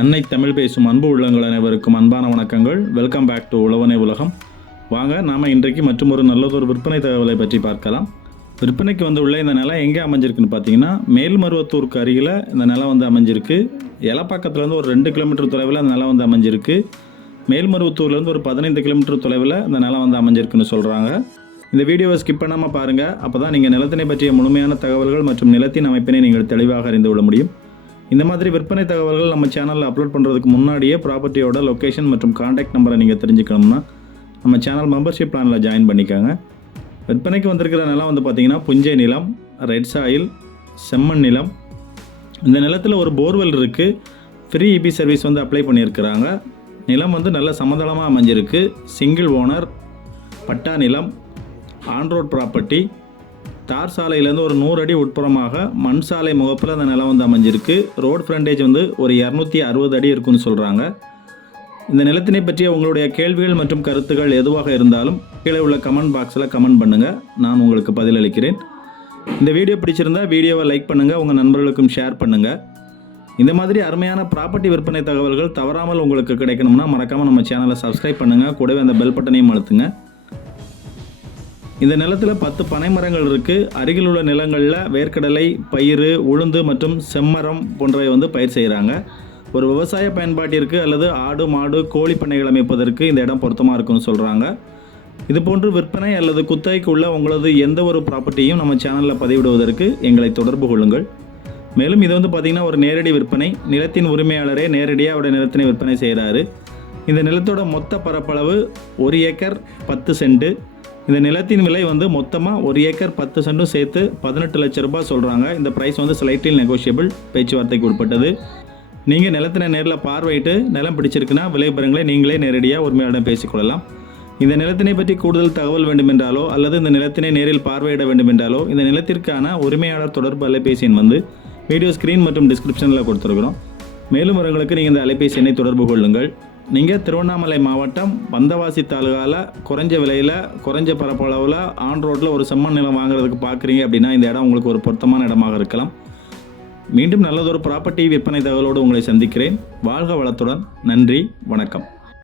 அன்னை தமிழ் பேசும் அன்பு உள்ளங்கள் அனைவருக்கும் அன்பான வணக்கங்கள். வெல்கம் பேக் டு உழவனை உலகம். வாங்க நாம் இன்றைக்கு மற்றும் ஒரு நல்லதொரு விற்பனை தகவலை பற்றி பார்க்கலாம். விற்பனைக்கு வந்து உள்ள இந்த நிலம் எங்கே அமைஞ்சிருக்குன்னு பார்த்தீங்கன்னா மேல்மருவத்தூருக்கு அருகில் இந்த நிலம் வந்து அமைஞ்சிருக்கு. எலப்பாக்கத்துலேருந்து ஒரு ரெண்டு கிலோமீட்டர் தொலைவில் அந்த நிலம் வந்து அமைஞ்சிருக்கு. மேல்மருவத்தூர்லேருந்து ஒரு பதினைந்து கிலோமீட்டர் தொலைவில் இந்த நிலம் வந்து அமைஞ்சிருக்குன்னு சொல்கிறாங்க இந்த வீடியோவை ஸ்கிப் பண்ணாமல் பாருங்கள் அப்போ தான் நீங்கள் நிலத்தினை பற்றிய முழுமையான தகவல்கள் மற்றும் நிலத்தின் அமைப்பினை நீங்கள் தெளிவாக அறிந்து கொள்ள முடியும். இந்த மாதிரி விற்பனை தகவல்கள் நம்ம சேனலில் அப்லோட் பண்ணுறதுக்கு முன்னாடியே ப்ராப்பர்ட்டியோட லொக்கேஷன் மற்றும் காண்டாக்ட் நம்பரை நீங்கள் தெரிஞ்சுக்கணும்னா நம்ம சேனல் மெம்பர்ஷிப் பிளானில் ஜாயின் பண்ணிக்கோங்க. விற்பனைக்கு வந்திருக்கிற நிலம் வந்து பார்த்திங்கன்னா புஞ்சை நிலம் ரெட் சாயில் செம்மண் நிலம். இந்த நிலத்தில் ஒரு போர்வெல் இருக்குது ஃப்ரீ இபி சர்வீஸ் வந்து அப்ளை பண்ணியிருக்கிறாங்க. நிலம் வந்து நல்ல சமதளமாக அமைஞ்சிருக்கு. சிங்கிள் ஓனர் பட்டா நிலம் ஆன்ரோட் ப்ராப்பர்ட்டி தார் சாலையிலேருந்து ஒரு நூறு அடி உட்புறமாக மண் சாலை முகப்பில் அந்த நிலம் வந்து அமைஞ்சிருக்கு. ரோட் ஃப்ரண்டேஜ் வந்து ஒரு இரநூத்தி அறுபது அடி இருக்குன்னு சொல்கிறாங்க இந்த நிலத்தினை பற்றிய உங்களுடைய கேள்விகள் மற்றும் கருத்துக்கள் எதுவாக இருந்தாலும் கீழே உள்ள கமெண்ட் பாக்ஸில் கமெண்ட் பண்ணுங்கள் நான் உங்களுக்கு பதிலளிக்கிறேன். இந்த வீடியோ பிடிச்சிருந்தா வீடியோவை லைக் பண்ணுங்கள் உங்கள் நண்பர்களுக்கும் ஷேர் பண்ணுங்கள் இந்த மாதிரி அருமையான ப்ராப்பர்ட்டி விற்பனை தகவல்கள் தவறாமல் உங்களுக்கு கிடைக்கணும்னா மறக்காமல் நம்ம சேனலை சப்ஸ்கிரைப் பண்ணுங்கள் கூடவே அந்த பெல் பட்டனையும் அழுத்துங்க. இந்த நிலத்தில் பத்து பனை மரங்கள் இருக்குது அருகில் உள்ள நிலங்களில் வேர்க்கடலை பயிர் உளுந்து மற்றும் செம்மரம் போன்றவை வந்து பயிர் செய்கிறாங்க ஒரு விவசாய பயன்பாட்டிற்கு அல்லது ஆடு மாடு கோழி பண்ணைகள் அமைப்பதற்கு இந்த இடம் பொருத்தமாக இருக்குன்னு சொல்கிறாங்க இது போன்று விற்பனை அல்லது குத்தகைக்கு உள்ள உங்களது எந்த ஒரு ப்ராப்பர்ட்டியும் நம்ம சேனலில் பதிவிடுவதற்கு எங்களை தொடர்பு கொள்ளுங்கள். மேலும் இது வந்து பார்த்திங்கன்னா ஒரு நேரடி விற்பனை. நிலத்தின் உரிமையாளரே நேரடியாக அவருடைய நிலத்தினை விற்பனை செய்கிறாரு இந்த நிலத்தோட மொத்த பரப்பளவு ஒரு ஏக்கர் பத்து சென்ட்டு. இந்த நிலத்தின் விலை வந்து மொத்தமாக ஒரு ஏக்கர் பத்து சென்டும் சேர்த்து பதினெட்டு லட்ச ரூபாய் சொல்கிறாங்க இந்த ப்ரைஸ் வந்து ஸ்லைட்டில் நெகோஷியபிள் பேச்சுவார்த்தைக்கு உட்பட்டது. நீங்கள் நிலத்தினை நேரில் பார்வையிட்டு நிலம் பிடிச்சிருக்குன்னா விலைபெறங்களை நீங்களே நேரடியாக உரிமையாளரிடம் பேசிக்கொள்ளலாம் இந்த நிலத்தினை பற்றி கூடுதல் தகவல் வேண்டுமென்றாலோ அல்லது இந்த நிலத்தினை நேரில் பார்வையிட வேண்டுமென்றாலோ இந்த நிலத்திற்கான உரிமையாளர் தொடர்பு அலைபேசி எண் வந்து வீடியோ ஸ்க்ரீன் மற்றும் டிஸ்கிரிப்ஷனில் கொடுத்துருக்குறோம். மேலும் விவரங்களுக்கு நீங்கள் இந்த அலைபேசி எண்ணை தொடர்பு கொள்ளுங்கள். நீங்கள் திருவண்ணாமலை மாவட்டம் வந்தவாசி தாலுகாவில் குறைஞ்ச விலையில் குறைஞ்ச பரப்பளவில் ஆன் ரோட்டில் ஒரு செம்மண் நிலம் வாங்குறதுக்கு பார்க்குறீங்க அப்படின்னா இந்த இடம் உங்களுக்கு ஒரு பொருத்தமான இடமாக இருக்கலாம். மீண்டும் நல்லதொரு ப்ராப்பர்ட்டி விற்பனை தகவலோடு உங்களை சந்திக்கிறேன். வாழ்க வளத்துடன். நன்றி. வணக்கம்.